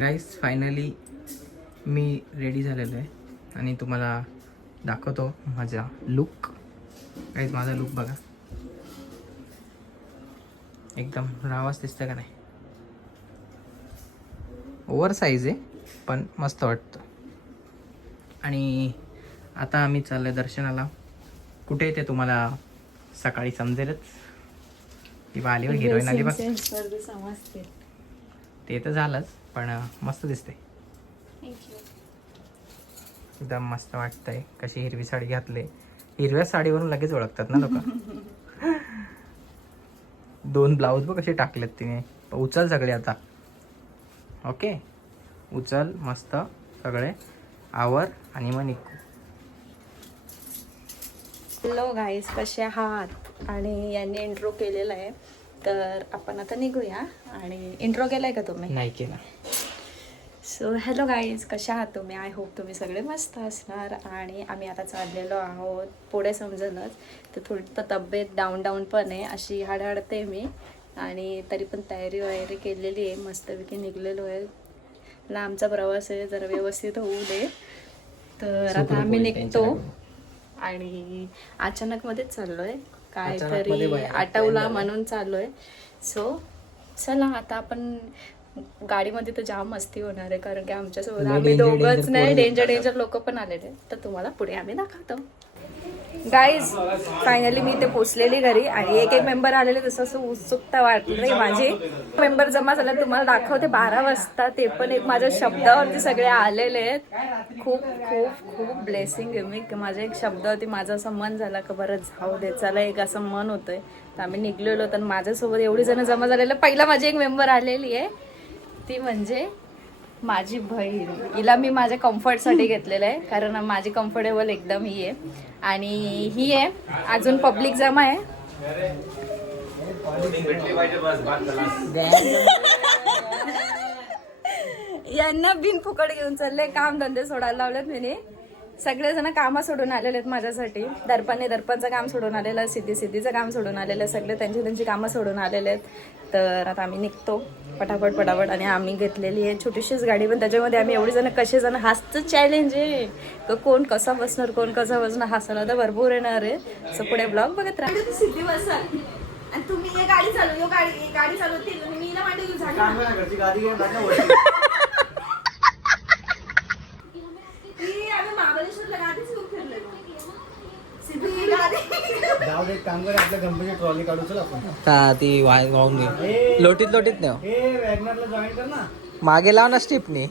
गाईस finally मी ready झालेलो आहे आणि तुम्हाला दाखवतो माझा लुक. गाईस माझा लुक बघा, एकदम रावाच दिसतं का नाही. ओव्हर साईज आहे पण मस्त वाटतं. आणि आता आम्ही चाललोय दर्शनाला. कुठे ते तुम्हाला सकाळी समजेलच. ती आलीवर हिरोईन आली बघ, ते तर झालंच पण मस्त दिसते. एकदम मस्त वाटतंय. कशी हिरवी साडी घातली, हिरव्या साडीवरून लगेच ओळखतात ना लोक. 2 ब्लाऊज बघ कसे टाकलेत तिने. उचल सगळे आता. ओके उचल मस्त सगळे आवर आणि मग निघू. हॅलो गाईज, कसे आहात? आणि यांनी इंट्रो केलेला आहे तर आपण आता निघूया. आणि इंट्रो केलाय का तुम्ही? नाही केला. सो हॅलो गाईज, कशा आहात तुम्ही? आय होप तुम्ही सगळे मस्त असणार. आणि आम्ही आता चाललेलो आहोत. पुढे समजणच तर थोडी तब्येत डाऊन पण आहे, अशी हाडहाडते मी. आणि तरी पण तयारी वगैरे केलेली आहे, मस्तपैकी निघलेलो आहे. लांबचा प्रवास आहे, जरा व्यवस्थित होऊ दे. तर आता आम्ही निघतो. आणि अचानक मध्येच चाललोय, काहीतरी आठवला म्हणून चाललोय. सो चला आता आपण गाडीमध्ये तर जाम मस्ती होणार आहे, कारण की आमच्यासोबत आम्ही दोघंच नाही, डेंजर लोक पण आलेले. तर तुम्हाला पुढे आम्ही दाखवतो. गाईज फायनली मी इथे पोचलेली घरी आणि एक मेंबर आलेले, तसं असं उत्सुकता वाटली माझी. मेंबर जमा झाला, तुम्हाला दाखवते 12 वाजता. ते पण एक माझ्या शब्दावरती सगळे आलेले आहेत. खूप खूप खूप ब्लेसिंग आहे. मी माझ्या एक शब्दावरती माझं असं मन झालं का बरं जाऊ दे चला, एक असं मन होतंय. तर आम्ही निघलेलो. तर माझ्यासोबत एवढी जण जमा झालेलं. पहिला माझी एक मेंबर आलेली आहे, ती म्हणजे माझी बहीण. हिला मी माझ्या कम्फर्टसाठी घेतलेलं आहे, कारण माझी कम्फर्टेबल एकदम ही आहे. आणि ही आहे अजून पब्लिक जमा आहे. यांना बिन फुकट घेऊन चालले, काम धंदे सोडायला लावलेत मी. सगळेजण कामं सोडून आलेले आहेत माझ्यासाठी. दर्पणचं काम सोडून आलेलं, सिद्धीचं काम सोडून आलेलं, सगळे त्यांची कामं सोडून आलेले आहेत. तर आता आम्ही निघतो पटापट. आणि आम्ही घेतलेली आहे छोटीशीच गाडी, पण त्याच्यामध्ये आम्ही एवढी जण कसे जण हासचं चॅलेंज आहे. कोण कसा बसणार, कोण कसा बसणार, हसायला तर भरपूर येणार आहे. सो पुढे ब्लॉग बघत राहा. सिद्धी बसाल आणि तुम्ही ये गाडी चालू, गाडी चालवतील आणि मी ना मांडी घेऊन झाली. आम्ही महाबळेश्वरला गाडीच घेऊन फिरलेलो. सिद्धी गाडी जाऊ दे, काम कर. आपल्या कंपनी ट्रॉली काढू चल आपण. ती वाहून घे. लोटीत नाही हे वॅगनरला जॉईन कर ना. मागे लाव ना स्टेपनी,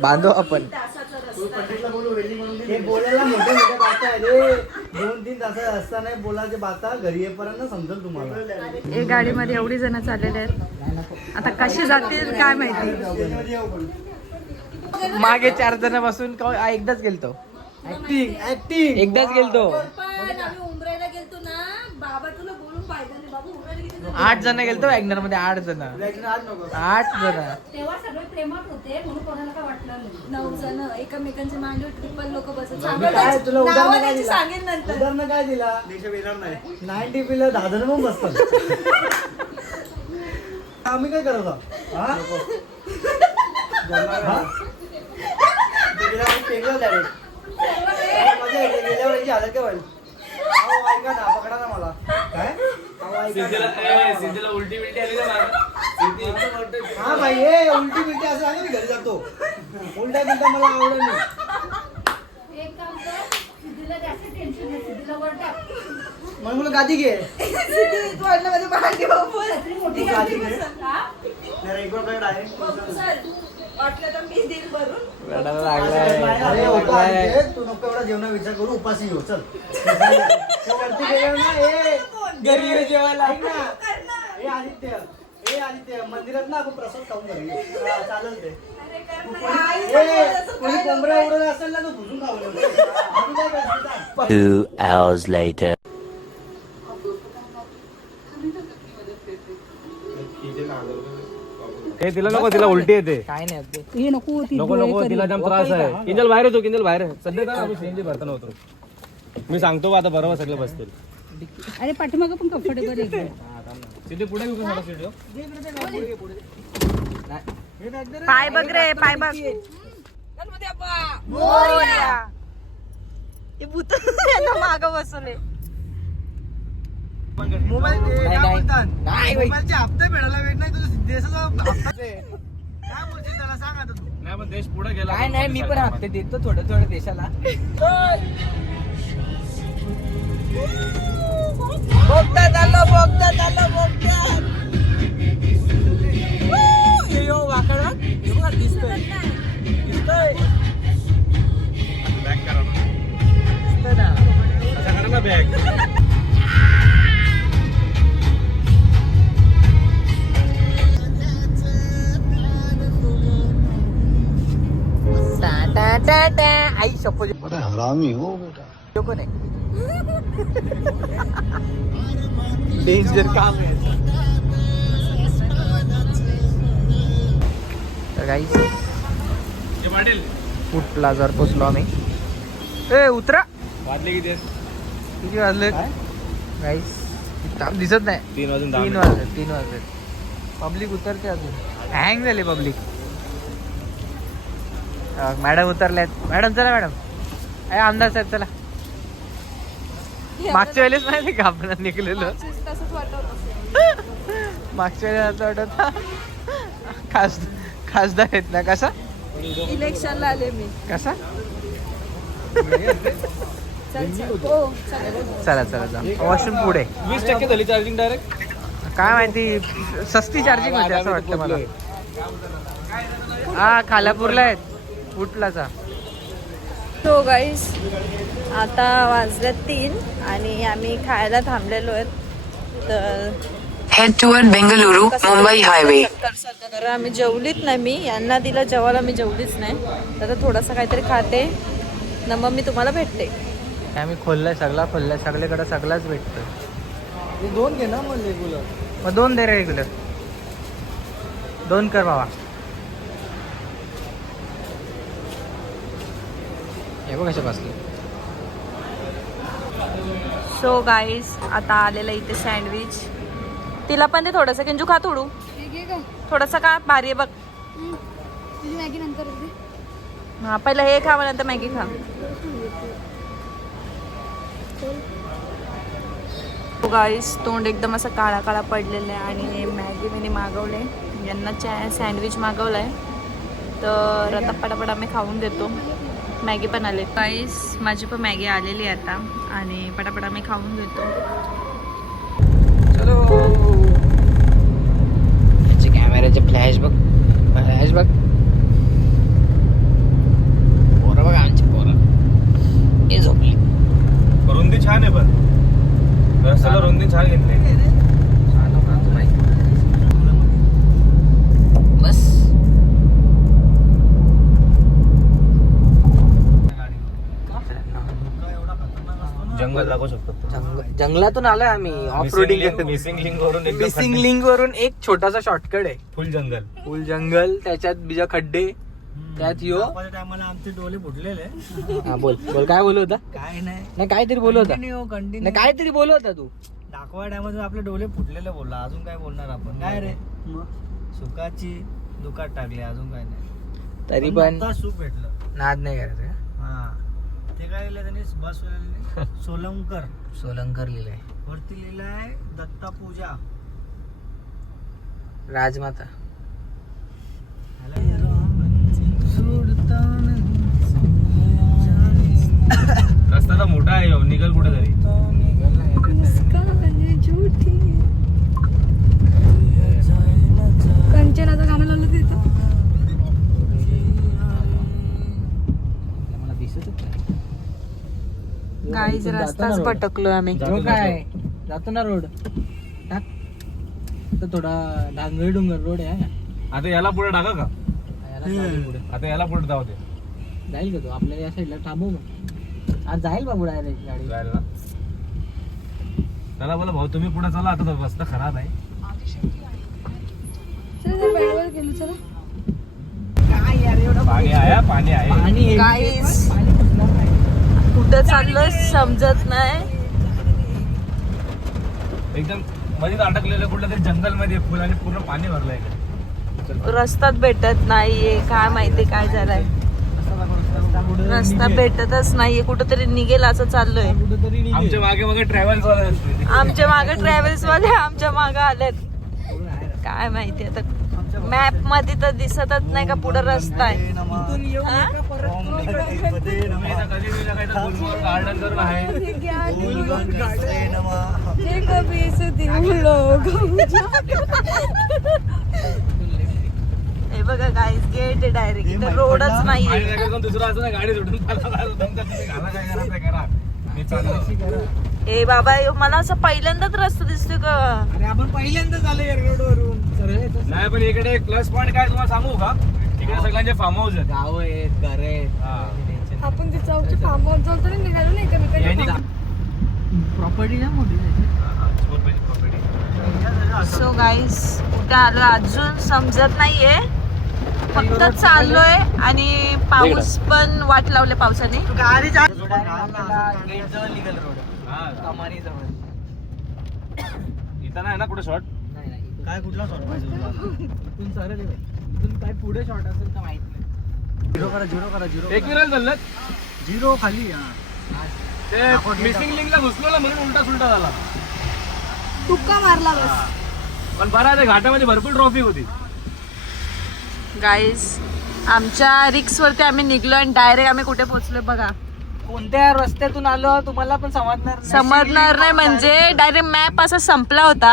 बांधू आपण. तासाचा तू रस्ता. पंडितला बोलू, वेल्डिंग म्हणून दे. हे बोलायला मोठे बाता आहे रे. 2-3 तासाचा रस्ता नाही, बोलायचे बाता घरी येईपर्यंत समजेल तुम्हाला. एक गाडीमध्ये एवढी जण चाललेले आहेत. आता कशी जातील काय माहिती. मागे 4 जण बसून एकदाच गेलतो. ऍक्टिंग एकदाच गेलतो. पण आम्ही उमरायला गेलतो ना, बाबा तुला बोलून पाहिजे नाही. बाबा उमरायला गेलो 8 जण गेलतो वॅगनर मध्ये. 8 जण. 8 जण. तेव्हा सगळे प्रेमात होते म्हणून कोणाला काय वाटलं नाही. 9 जण एकमेकांच्या मांडीवर ट्रिपल लोक बसत. काय तुला उदाहरण काय नावाने दिला? सांगेन नंतर. उदाहरण काय दिला? 90 ला 10 जण पण बसतात. आम्ही काय करत आहोत? हा? पेगलं direct. मजा येते. गेल्यावर याची हालत काय होईल? अहो, ऐका ना, पकडा ना मला. काय? अहो, ऐका ना. उलटी बिलटी आली ना. हा भाई, हे उलटी बिलटी असं आहे ना, मी घरी जातो. उलटा बिलटा मला आवडत नाही. एक काम कर, सिद्धीला जास्त टेन्शन नाही, सिद्धीला वर टाक. मग मला गादी घे. सिद्धी तोडण्यामध्ये भांडी वापर. मोठी गादी घे. बसव. हा? नाही, एक रुपया direct. बघू सर, वाटलं तर मी देईल भरून. अरे, होता आहे. तू नको एवढा जेवणा विचार करू, उपाशी घेऊ चल. वरती गेल्यावर ना, ए, घरी ये जेवायला. ऐक ना. ए आदित्य, मंदिरात ना आपण प्रसाद खाऊन घरी ये. हा, चालेल ते. कोणी कोंबड्या उडवलं असेल ना, तो भुजून खावलं. 2 hours later. हे तिला नको, तिला उलटी येते. काय नाही ते. नको तिला जाम त्रास आहे. किंजल बाहेर होतो, किंजल बाहेर. सध्या काय आम्ही सीएनजी भरताना होतो. मी सांगतो आता बरोबर सगळे बसतील. अरे पाठीमागं पण कम्फर्टेबल आहे. तिथे पुढे घेऊन सीट. पाय बघ रे, पाय बघ. मोरया. हे भूत यांना मागं बसवले. मोबाईल नाही, नाही. नाही बाई. मोबाईलचे हप्ते फेडायला वेळ नाही तुझं देशाचा हप्ताच आहे. काय बोलशील त्याला सांग आता तू. नाही पण देश पुढे गेला. काय नाही, मी पण हप्ते देतो थोडं थोडं देशाला. बोगद्यात आलो, बोगद्यात आलो, बोगद्यात. यो वाकड बघ. हे बघ, दिसतोय दिसतोय बॅक करा ना. दिसतोय ना. असं करा ना बॅग. टा टा टा टा. आई शपथ. बड़ा हरामी हो बेटा. तो कोण आहे? डेंजर काम आहे. तर गाईस जे पाटील फूड प्लाझावर पोचलो आम्ही. ए उतरा. वाजले किती आहेत? किती वाजले गाईस? दिसत नाही. 3 वाजून 10 3 मिनिटं. वाजले, 3 वाजले. पब्लिक उतरते अजून. हँग झाले पब्लिक. मॅडम उतरल्यात. मॅडम चला मॅडम. अरे आमदार साहेब चला. मागच्या वेळेस माहिती का आपण निघलेलो. तसंच वाटत असेल. मागच्या वेळेस असं वाटत खासदार आहेत ना. कसा इलेक्शनला आले मी. कसा चल चल. हो चल. चला चला जा. वॉशरूम पुढे. 20% झाली चार्जिंग डायरेक्ट. काय माहिती सस्ती चार्जिंग होते असं वाटतं मला. हा खालापूरला आहेत उठलाचा. सो गाईस आता वाजले 3 आणि आम्ही खायला थांबलेलो आहेत. तर Head toward Bengaluru, Mumbai Highway. कारण आम्ही जेवलीच नाही. मी यांना दिलं जेवायला, मी जेवलीच नाही. तर थोडंसं काहीतरी खाते ना मग मी तुम्हाला भेटते. आम्ही खोललाय सगळा खोललाय. सगळीकडे सगळाच भेटतो. हे 2 घे ना मग रेग्युलर. मग 2 दे रेग्युलर. 2 कर बाबा. हे बघ कशा बसले. सो गाईस आता आलेलं इथे सँडविच. तिला पण ते थोडंसं किंजू खा. थोडू थोडंसं का भारी आहे बघ. तुझी मॅगी नंतर दे. हा पहिलं हे खा, मग नंतर मॅगी खा. गाईस तोंड एकदम असं काळा काळा पडलेलं आहे आणि मॅगी मी मागवले. यांना सँडविच मागवलं आहे. तर आता पटापट आम्ही खाऊन देतो. मॅगी पण आले. गाईस माझी पण मॅगी आलेली आहे आता आणि पटापट आम्ही खाऊन देतो. चलो. याचे कॅमेऱ्याचे फ्लॅश बघ. फ्लॅश बघ. पोरं बघा आमची पोरं. हे झोपली. रुंदी छान आहे पण रस्त्याला रुंदी छान घेतली. बस. जंगल दाखवू शकतो. जंगलातून आलोय आम्ही ऑफ रोडिंग. मिसिंग लिंक वरून एकदम मिसिंग लिंक वरून एक छोटासा शॉर्टकट आहे. फुल जंगल. फुल जंगल त्याच्यात बीजा खड्डे त्यात यो. दाखवायच्या टायमाला आमचे डोळे फुटलेले. हा बोल बोल काय बोलत होता. काय नाही नाही काहीतरी बोलत होता. कंटिन्यू नाही काहीतरी बोलत होता तू. दाखवा टायमाला आपले डोळे फुटलेले बोलला. अजून काय बोलणार आपण. काय रे सुखाची दुखात टाकली. अजून काय नाही. तरी पण आता सुख भेटलं. नाद नाही करायचं. हा ते काय लिहिलं त्यांनी बस सोलंकर सोलंकर लिहिलंय. वरती लिहिलंय दत्ता पूजा राजमाता. रस्ता तर मोठा आहे हो, निघल कुठे तरी. कंचनाचं गाणं लावलं तिथं. मला दिसतच नाही. गाईज रस्ताच भटकलोय आम्ही. तो काय जातो ना रोड. टाक. तर थोडा डांगर डोंगर रोड आहे. आता याला पुढे टाका का? याला चालू पुढे. आता याला पुढे जाऊ दे. जाईल का तो आपल्याला या साईडला थांबव मग. आज जाईल बाबू डायरेक्ट गाडी. जायला ना. त्याला बोला भाऊ तुम्ही पुढे चला, आता तो रस्ता खराब आहे. चला बॅडवर गेलो. चला पाणी आहे, पाणी आहे. पाणी आहे. गाईज पाणी कुठलं नाही. कुठं चाललोय समजत नाही. एकदम मध्ये अडकलेलं कुठलं तरी जंगल मध्ये फुल आणि पूर्ण पाणी भरलंय. रस्ताच भेटत नाहीये, काय माहिती काय झालंय. रस्ता भेटतच नाहीये, कुठंतरी निघेल असं चाललोय. आमच्या मागे मागे ट्रॅव्हल्स वाले असते. आमच्या मागे ट्रॅव्हल्स वाले आमच्या मागे आलेत. काय माहिती आता मॅप मध्ये तर दिसतच नाही का पुढे रस्ता आहे. गार्डन करून आहे. हे बघा गाईस, गेट आहे डायरेक्ट, इथं रोडच नाहीये. दुसरा असं गाडी सुटून ए बाबा, मला असं पहिल्यांदाच रस्ता दिसतोय का? अरे आपण पहिल्यांदाच आलो एअरपोर्ट वरून. नाही, पण इकडे एक प्लस पॉइंट काय तुम्हाला सांगू का, इकडे सगळ्यांचे फार्म हाऊस आहेत. गाव आहेत, घर आहेत. आपण ते चौकची फार्म हाऊस जाऊन तरी निघालो नाही का? प्रॉपर्टी ना मोठी. सो गाईस, कुठे आलो अजून समजत नाहीये, फक्त चाललोय. आणि पाऊस पण वाट लावले पावसाने. गाडी गेट जवळ निघाल रोड. कमानी जवळ. इथं नाही ना कुठे शॉर्ट. काय कुठला शॉट पाहिजे इथून सरळ इथून काय पुढे शॉट असेल का माहित नाही. झिरो करा. एक विराल चाललं झिरो खाली. ते मिसिंग लिंकला घुसलो म्हणून उलटा सुलटा झाला. तुक्का मारला बस. पण बरं आहे, घाटामध्ये भरपूर ट्रॉफिक होती. गाईस, आमच्या रिक्स वरती आम्ही निघलो आणि डायरेक्ट आम्ही कुठे पोहोचलोय बघा. कोणत्या रस्त्यातून आलो तुम्हाला पण समजणार नाही, म्हणजे डायरेक्ट मॅप असा संपला होता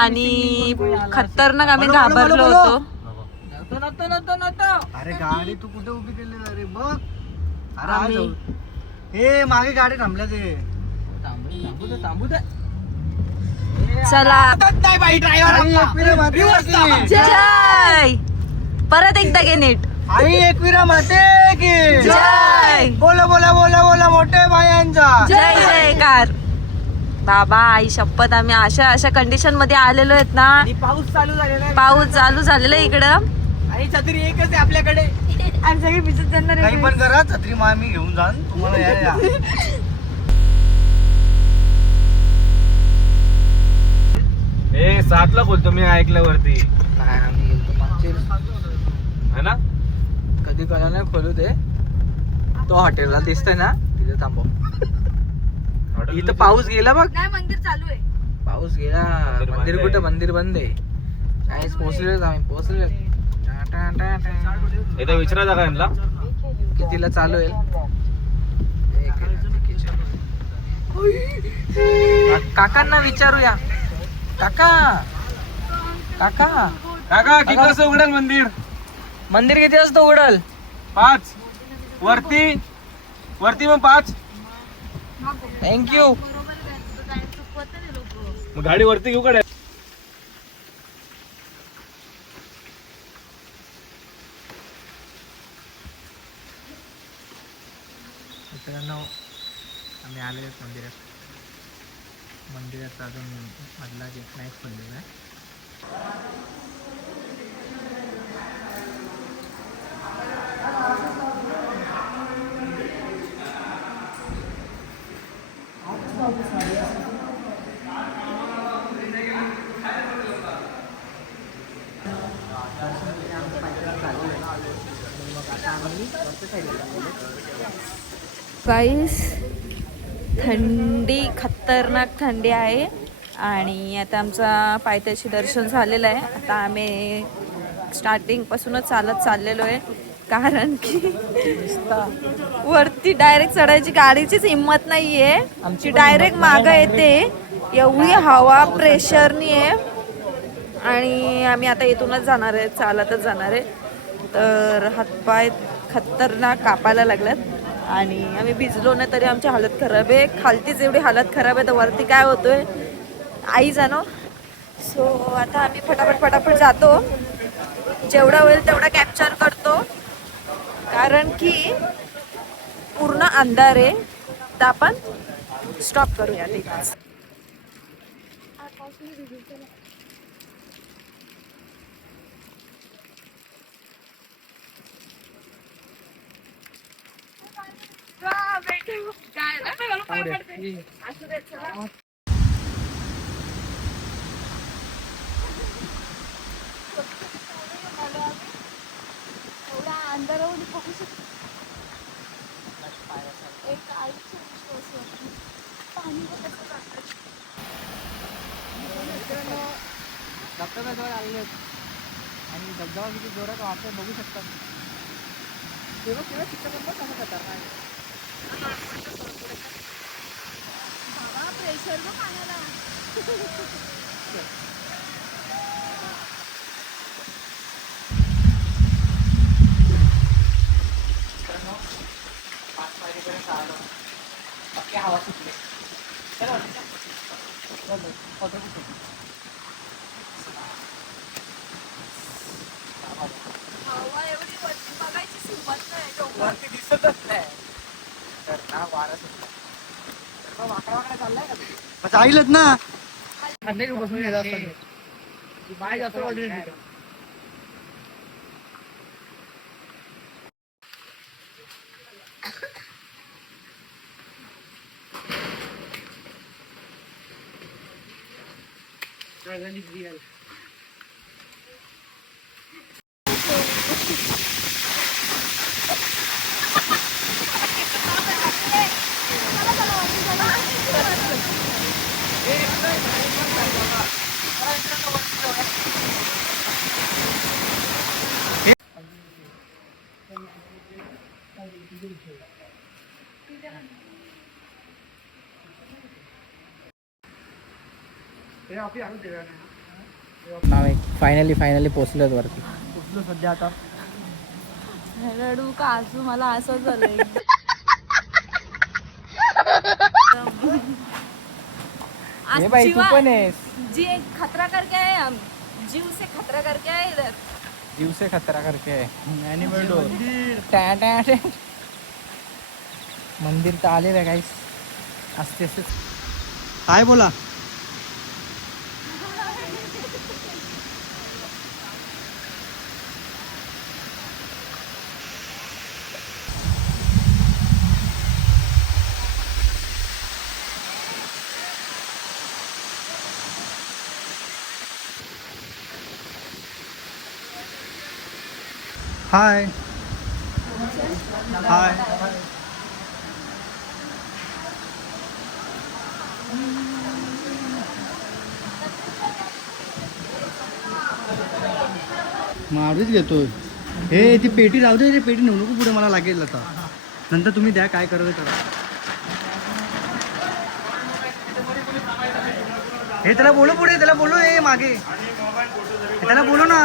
आणि खतरनाक आम्ही घाबरलो होतो. अरे गाडी तू कुठे उभी केली? अरे बघ. अरे आम्ही- हे मागे गाडी थांबल्या ते. थांबू दे. चला, नाही बाई, ड्रायव्हर जय. परत एकदा घे नीट. आई एकविरा म्हणते की जय. बोला मोठे बायांचा जय जयकार. बाबा, आई शपथ, आम्ही अशा कंडिशन मध्ये आलेलो आहेत ना. पाऊस चालू झालेला आहे. पाऊस चालू झालेला आहे इकडं. आणि छत्री एकच आहे आपल्याकडे. आणि सगळे भिजत जाणार काही पण करा, छत्री आम्ही घेऊन जाण तुम्हाला. या ए 7ला बोलतो मी ऐकल्यावरती नाही आम्ही गेलो मागचे. है ना. कधी कोणाला खोलू दे. तो हॉटेलला दिसतोय ना, तिथे थांबव. इथं पाऊस गेला बघ. नाही, मंदिर चालू आहे. पाऊस गेला. मंदिर कुठं? मंदिर बंद आहे. काहीच पोहोचलेलोच आम्ही. पोहोचलो. इथं विचारायचं का यांना. कितीला चालू आहे? काकांना विचारूया. काका काका किती वाजता उघडेल मंदिर? मंदिर किती वाजता उघडल? 5 वरती मग 5. थँक्यू. मग गाडी वरती घेऊ का? मित्रांनो, आम्ही आलेलो मंदिरात अजून मधला गेट नाही खोललेला आहे. गाईस, थंडी, खतरनाक थंडी आहे. आणि आता आमचा पायथ्याशी दर्शन झालेलं आहे. आता आम्ही स्टार्टिंगपासूनच चालत चाललेलो आहे, कारण की वरती डायरेक्ट चढायची गाडीचीच हिंमत नाही आहे. आमची डायरेक्ट मागं येते, एवढी हवा प्रेशरनी आहे. आणि आम्ही आता इथूनच जाणार आहे, चालतच जाणार आहे. तर हातपाय खतरनाक कापायला लागल्यात. आणि आम्ही भिजलो नाही तरी आमची हालत खराब आहे. खालतीच एवढी हालत खराब आहे, तर वरती काय होतोय आई जाणो. सो आता आम्ही फटाफट जातो, जेवढा होईल तेवढा कॅप्चर करतो, कारण की पूर्ण अंधार आहे. तर आपण स्टॉप करूया तिथेच. ठेवली बघू शकतो. एक आईची विश्वास पाणी कसं जातं. धबधब्याजवळ आलेले आहेत आणि धबधबा किती जोरात वाहतोय बघू शकतात. तेव्हा केव्हा तिकडे पण कसं खतरनाक आहे. बाबा प्रेशर बघ पाण्याला. हवा सुटली. हवा एवढी वरती बघायची सुरुवात नाही डोंगर. वरती दिसतच नाही तर ना वारा सुटला. तर वाकडा वाकडा चाललाय का तू? जाईलच ना. बसून येत असतात बाय जातो ऑलरेडी. फायनली पोहोचलोत वरती. पोचलो सध्या आता. रडू का असू मला असं झालंय. आज हे बाई तू जीवा- पण आहेस. जी खतरा करके आए हम, जीव से खतरा करके आए इधर. जीव से खतरा करके आहे. Animal door. टॅ टॅ टॅ. मंदिर तर आलेलं आहे गाईस. असते असतेच. काय बोला. हाय हाय. मारूच घेतोय. हे ती पेटी राहू दे. ती पेटी नेऊ नको पुढे. मला लागेल आता. नंतर तुम्ही द्या काय करायचं करा. हे त्याला बोलू पुढे. त्याला बोलू. हे मागे त्याला बोलू ना.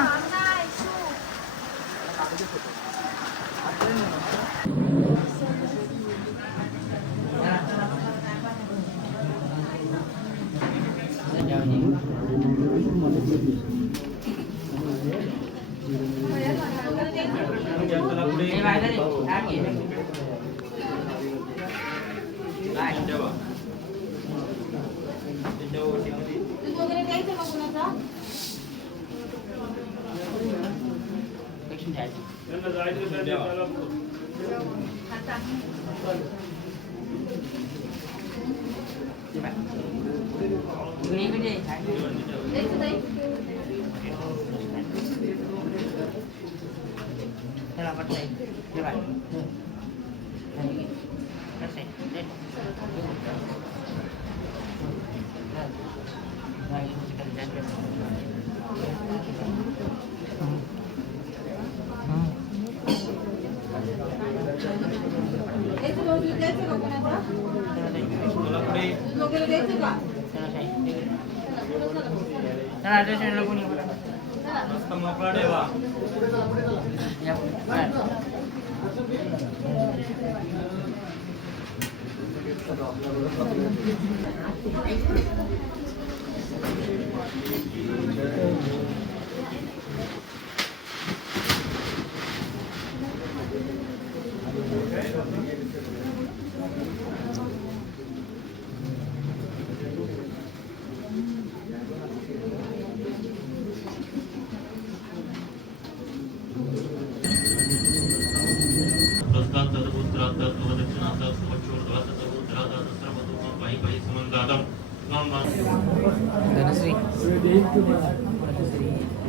धनश्री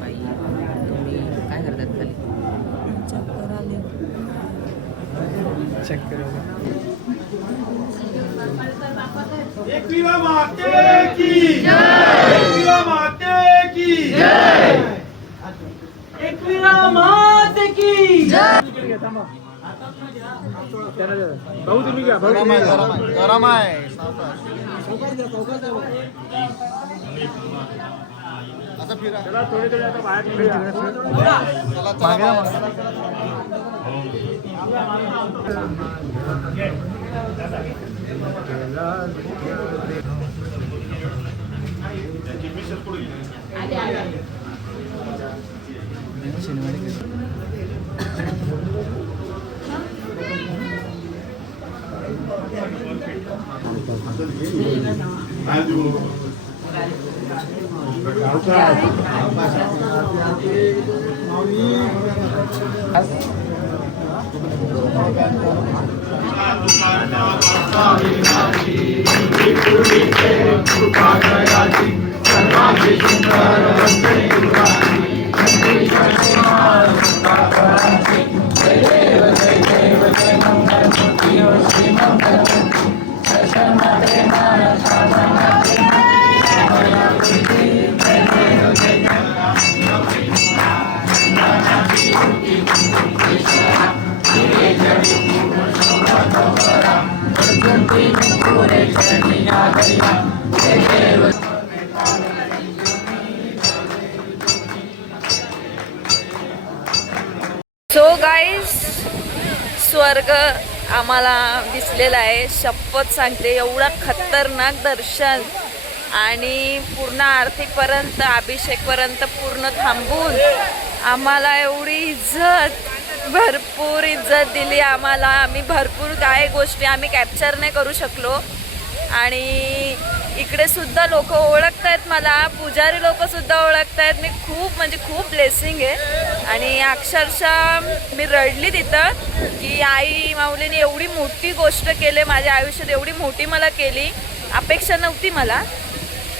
बाई तुम्ही काय करतात खाली? चक्कर आले. भाऊ तुम्ही घ्या भाऊ गरम आहे असं फिरा चला थोडे थोडे आता बाहेर निघूया. सो गाईज स्वर्ग आम्हाला दिसलेला आहे. शपथ सांगते एवढा खतरनाक दर्शन आणि पूर्ण आरतीपर्यंत अभिषेकपर्यंत पूर्ण थांबून आम्हाला एवढी इज्जत भरपूर इज्जत दिली आम्हाला. आम्ही भरपूर काय गोष्टी आम्ही कॅप्चर नाही करू शकलो आणि इकडे सुद्धा लोक ओळखत आहेत मला, पुजारी लोक सुद्धा ओळखत आहेत. मी खूप म्हणजे खूप ब्लेसिंग आहे आणि अक्षरशः मी रडली तिथं की आई माऊलीने एवढी मोठी गोष्ट केली माझ्या आयुष्यात, एवढी मोठी मला केली, अपेक्षा नव्हती मला.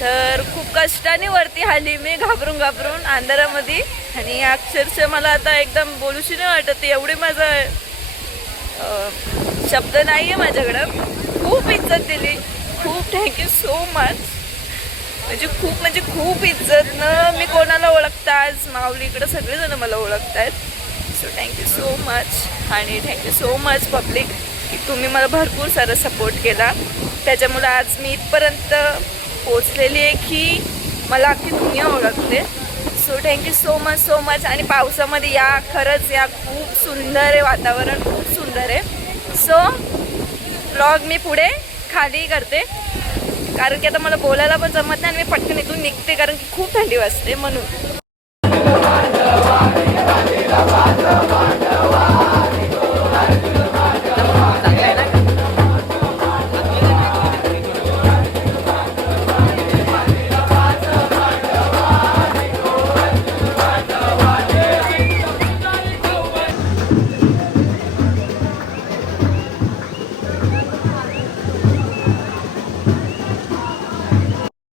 तर खूप कष्टाने वरती आली मी घाबरून घाबरून अंधारामध्ये आणि अक्षरशः मला आता एकदम बोलूशी नाही वाटत, एवढी माझं शब्द नाही आहे माझ्याकडं. खूप इज्जत दिली, खूप थँक्यू सो मच. म्हणजे खूप इज्जत न मी कोणाला ओळखताच माऊलीकडं सगळेजण मला ओळखतात. सो थँक्यू सो मच आणि थँक्यू सो मच पब्लिक की तुम्ही मला भरपूर सारा सपोर्ट केला. त्याच्यामुळे आज मी इथपर्यंत पोचलेली आहे की मला अख्खी दुनिया ओळखते. सो थँक्यू सो मच आणि पावसामध्ये या, खरंच या, खूप सुंदर आहे वातावरण, खूप सुंदर आहे. सो ब्लॉग मी पुढे खाली करते कारण की आता मला बोलायला पण जमत नाही आणि मी पटकन इथून निघते कारण की खूप थंडी वाजते म्हणून.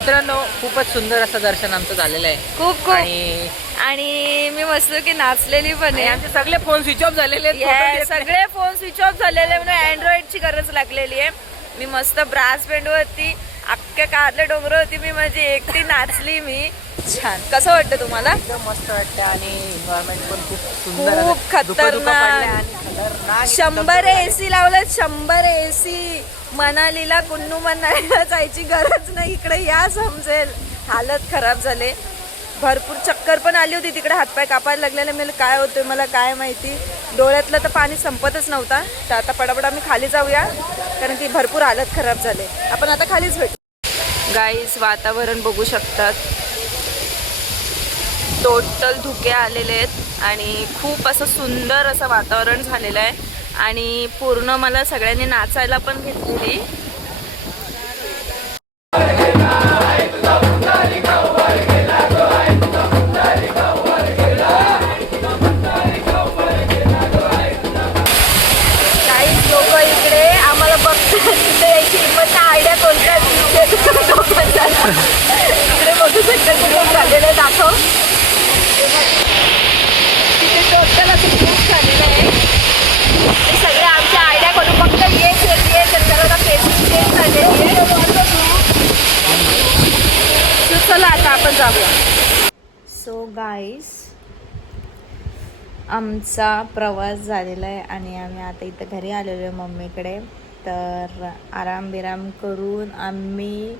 मित्रांनो खूपच सुंदर असं दर्शन आमचं झालेलं आहे. खूप आणि मी मस्त की नाचलेली पण आहे. आमचे सगळे फोन स्विच ऑफ झालेले आहेत. Yes, सगळे फोन स्विच ऑफ झालेले म्हणून अँड्रॉइडची गरज लागलेली आहे. मी मस्त ब्रास बँडवरती अख्ख्या कारल्या डोंगरावरती मी माझी एकटी नाचली मी. छान. कसं वाटतं तुम्हाला? एकदम मस्त वाटतं आणि एन्व्हायरमेंट पण खूप सुंदर, खूप खतरनाक. 100 AC लावलं, 100 AC. मनालीला कुन्नू मनालीला जायची गरज नाही, इकडे या समजेल. हालत खराब झाले, भरपूर चक्कर पण आली होती तिकडे, हातपाय कापायला लागलेले. मला काय होतंय मला काय माहिती, डोळ्यातलं तर पाणी संपतच नव्हता. तर आता पटापट आम्ही खाली जाऊया कारण की भरपूर हालत खराब झाले. आपण आता खालीच भेटू. गाईस वातावरण बघू शकतात, टोटल धुके आलेले आहेत आणि खूप असं सुंदर असं वातावरण झालेलं आहे आणि पूर्ण मला सगळ्यांनी नाचायला पण घेतलेली. काही लोक इकडे आम्हाला बघतात, तिथे यायची हिंमत आयडिया कोणत्या इकडे बघू शकता खूप झालेलं आहे. दाखव तिथे टोटल असं खूप झालेलं आहे. सगळे आमच्या आयडिया गाईस आमचा प्रवास झालेला आहे आणि आम्ही आता इथं घरी आलेलो आहे मम्मीकडे. तर आराम बिराम करून आम्ही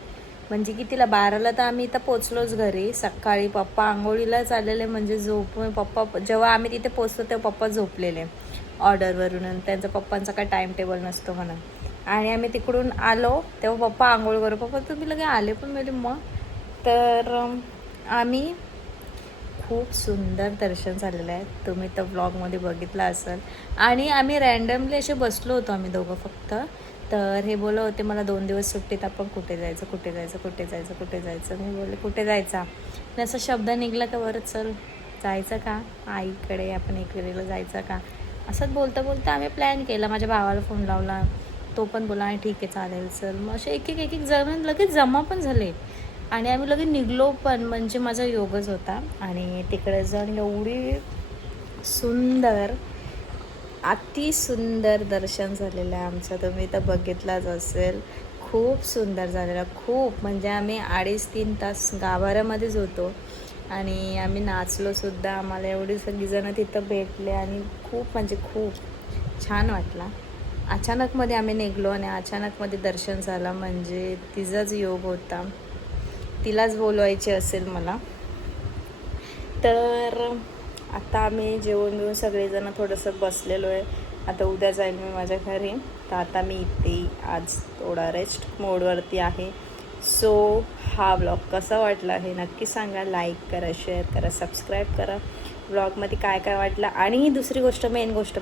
म्हणजे कितीला 12ला तर आम्ही इथं पोचलोच घरी. सकाळी पप्पा आंघोळीला चाललेले म्हणजे झोपून पप्पा जेव्हा आम्ही तिथे पोचलो तेव्हा पप्पा झोपलेले ऑर्डरवरून आणि त्यांचा पप्पांचा काय टाईम टेबल नसतो म्हणून. आणि आम्ही तिकडून आलो तेव्हा पप्पा आंघोळ करू पप्पा तुम्ही लगे आले पण मिळेल मग. तर आम्ही खूप सुंदर दर्शन झालेलं आहे. तुम्ही तर ब्लॉगमध्ये बघितलं असेल. आणि आम्ही रँडमली असे बसलो होतो आम्ही दोघं फक्त. तर हे बोलत होते मला 2 दिवस सुट्टीत आपण कुठे जायचं कुठे जायचं कुठे जायचं कुठे जायचं. मी बोलले कुठे जायचा आणि असा शब्द निघला का बरं चल जायचं का आईकडे आपण एकविरीला जायचं का. असंच बोलता बोलता आम्ही प्लॅन केला. माझ्या भावाला फोन लावला तो पण बोला आणि ठीक आहे चालेल चल. मग असे एक एक जण लगेच जमा पण झाले आणि आम्ही लगेच निघलो पण. म्हणजे माझा योगच होता. आणि तिकडे जाऊन एवढी सुंदर अति सुंदर दर्शन झालेलं आहे आमचं. तुम्ही तर बघितलाच असेल. खूप सुंदर झालेलं खूप म्हणजे आम्ही 2.5-3 तास गाभाऱ्यामध्येच होतो आणि आम्ही नाचलोसुद्धा. आम्हाला एवढी सगळीजणं तिथं भेटले आणि खूप म्हणजे खूप छान वाटला. अचानकमध्ये आम्ही निघलो आणि अचानकमध्ये दर्शन झालं म्हणजे तिचाच योग होता. तिलाच बोलवायचे असेल मला. तर आता आम्ही जेवण बिवून सगळेजण थोडंसं बसलेलो आहे. आता उद्या जाईल मी माझ्या घरी. तर आता मी इथे आज थोडा रेस्ट मोडवरती आहे. सो हा ब्लॉग कसा वाटला हे नक्की सांगा. लाईक करा शेअर करा सबस्क्राईब करा. ब्लॉगमध्ये काय काय वाटलं. आणि दुसरी गोष्ट मेन गोष्ट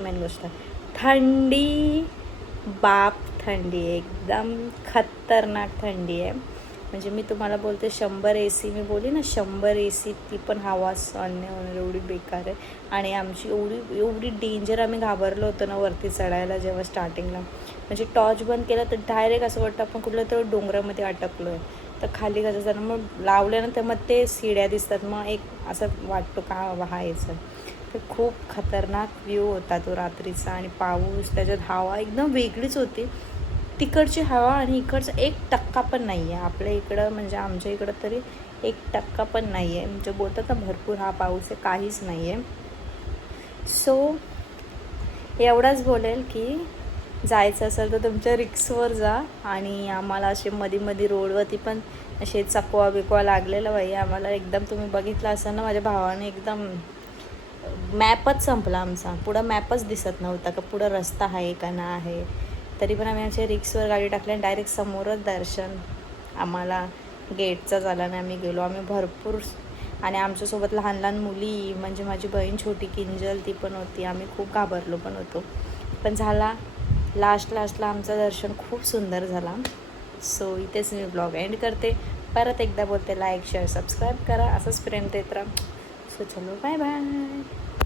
थंडी बाप थंडी एकदम खतरनाक थंडी आहे. म्हणजे मी तुम्हाला बोलते 100 AC मी बोलली ना 100 AC ती पण हवा सहन नाही होणार एवढी बेकार आहे. आणि आमची एवढी डेंजर आम्ही घाबरलो होतो ना वरती चढायला जेव्हा स्टार्टिंगला. म्हणजे टॉर्च बंद केला तर डायरेक्ट असं वाटतं आपण कुठल्या तरी डोंगरामध्ये अटकलो आहे. तर खाली कसं जाणं मग लावल्यानंतर मग ते शिड्या दिसतात मग एक असं वाटतो का व्हायचं. तर खूप खतरनाक व्ह्यू होता तो रात्रीचा. आणि पाऊस त्याच्यात हवा एकदम वेगळीच होती. तिकडची हवा आणि इकडचं 1% पण नाही आहे. आपल्या इकडं म्हणजे आमच्या इकडं तरी 1% पण नाही आहे. म्हणजे बोलतात ना भरपूर हा पाऊस आहे काहीच नाही आहे. सो एवढाच बोलेल की जायचं असेल तर तुमच्या रिक्सवर जा. आणि आम्हाला असे मध्ये रोडवरती पण असे चकवा बिकवा लागलेलं बाई आम्हाला एकदम. तुम्ही बघितलं असेल ना माझ्या भावाने एकदम मॅपच संपला आमचा. पुढं मॅपच दिसत नव्हता का पुढं रस्ता आहे का ना आहे. तरी पण आम्ही आमच्या रिक्सवर गाडी टाकली आणि डायरेक्ट समोरच दर्शन आम्हाला गेटचा झाला आणि आम्ही गेलो. आम्ही भरपूर आणि आमच्यासोबत लहान लहान मुली म्हणजे माझी बहीण छोटी किंजल ती पण होती. आम्ही खूप घाबरलो पण होतो पण झाला. लास्टला आमचं दर्शन खूप सुंदर झाला. सो इथेच मी ब्लॉग एंड करते. परत एकदा बोलते लाईक शेअर सबस्क्राईब करा असंच प्रेम देत राहा. सो चलो बाय बाय.